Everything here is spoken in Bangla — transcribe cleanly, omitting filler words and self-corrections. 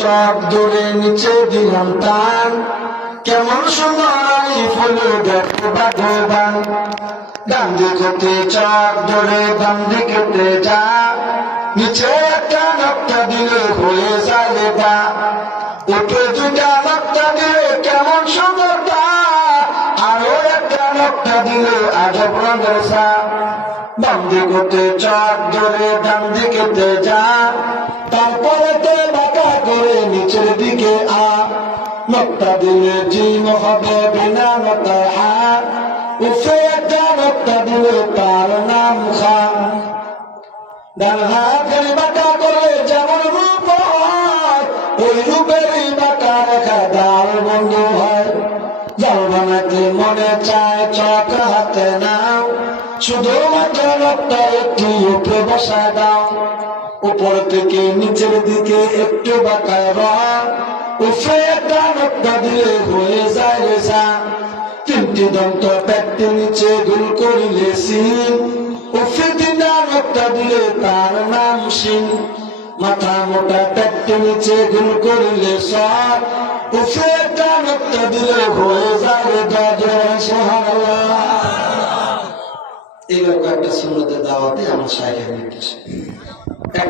চক ধরে নিচে দিলাম টান, কেমন সময় ফুল দেখো ভগবান। ডান দিকে চক ধরে বাম দিকে যা, নিচে একটা নকটা দিলে হয়ে যাবে বা, উপরে দুটা নকটা দিলে কেমন সুন্দরতা, আরো একটা নকটা দিলে আজব রঙের সা। বাম দিকে চক ধরে ডান দিকে যা, তারপরে বাঁকা করে নিচের দিকে আ, নকটা দিলে জিম হবে বিনা নকটায় হা, উপরে একটা নকটা দিলে তার নাম খা। ডান হাতের বাঁকা করে যেমন রূপ হয়, ওই রূপেরই বাঁকা রেখা ডাল বন্ধু হয়। জাল বানাতে মনে চায় চক হাতে নাও, শুধুমাত্র নকটা একটু উপরে বসা দাও। উপর থেকে নিচের দিকে একটু বাঁকায় রং, উপরে একটা নকটা দিলে হয়ে যায় রেজা। তিনটি দন্ত পেটে নিচে গুল করিলে সিন, উপরে তিনটা নকটা দিলে তার নাম সিন। মাথা মোটা পেটে নিচে গুল করিলে সর, উপরে একটা নকটা দিলে হয়ে যাবে সুবহানাল্লাহ। এইভাবে একটা সুন্নতের দাওয়াতে আমার শাইখের নির্দেশ।